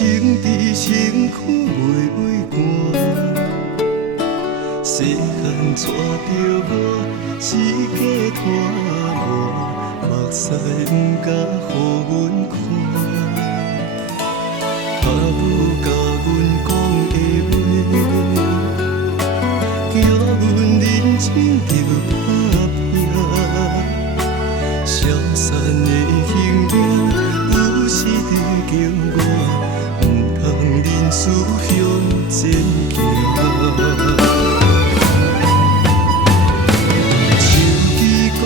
生伫身躯袂畏寒，细汉带着我，一家拖磨，目屎毋敢予阮看。阿母甲阮讲的话，叫阮认真着打拼，消散的形影，有时在叫我。人事向前行，手机古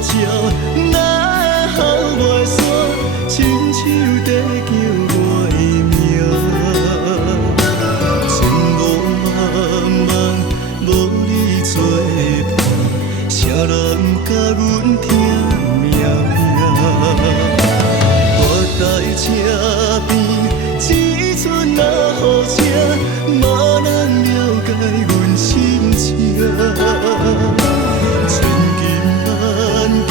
鸟，哪会孝袂煞？亲像在叫我的名。前路茫茫，无你作伴，谁人甲阮听命命？我在车边。只剩那雨声，无人了解阮心情。千金万金，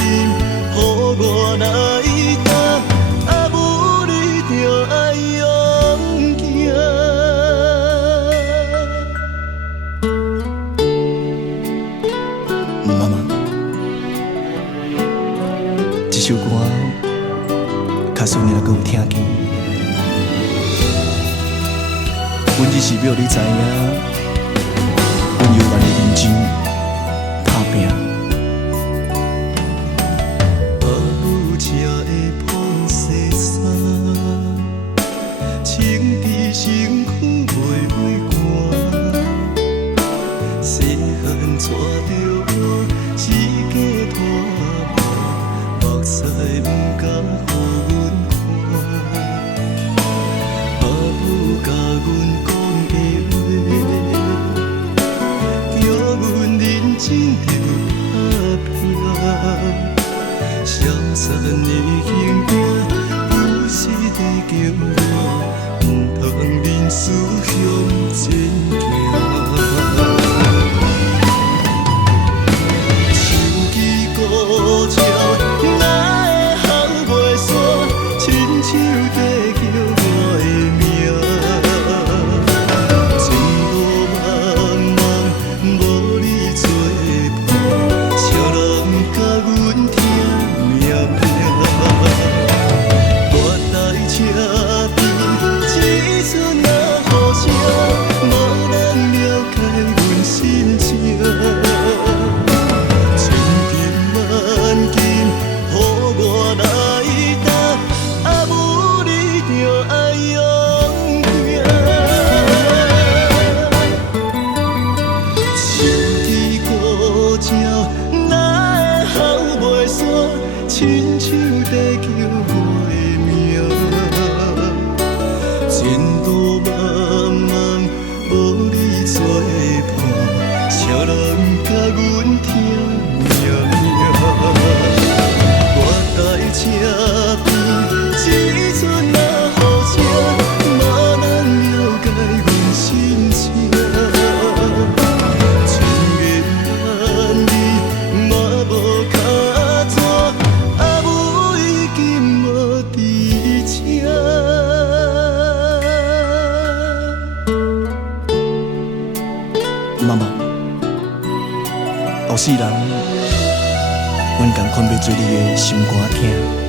予我来担，阿母你着爱勇行。妈妈，这首歌，假使你若阁有听见。阮只是要你知影，阮犹原会认真打拼。阿母吃的捧西衫，穿伫身躯袂畏寒。细汉带着我，一家拖磨，目屎毋敢予阮看。阿母甲阮讲。真着打拼，消散的形影，有时在叫我，毋通人事向前行。手机古鸟，哪会孝袂煞？亲像在叫我的名。前路茫茫，无你作。甲阮听命命，我在车边，只剩那雨声，无人了解阮心情。千金万金，予我来担，阿母你着爱勇行。手机古鸟。亲像在叫我的名，前路茫茫，无你作伴，谁人甲阮听命命？我在车边，只剩那雨声，无人了解阮心情。千言万语，我无卡纸。妈妈，后世人，阮共款要做你的心肝疼。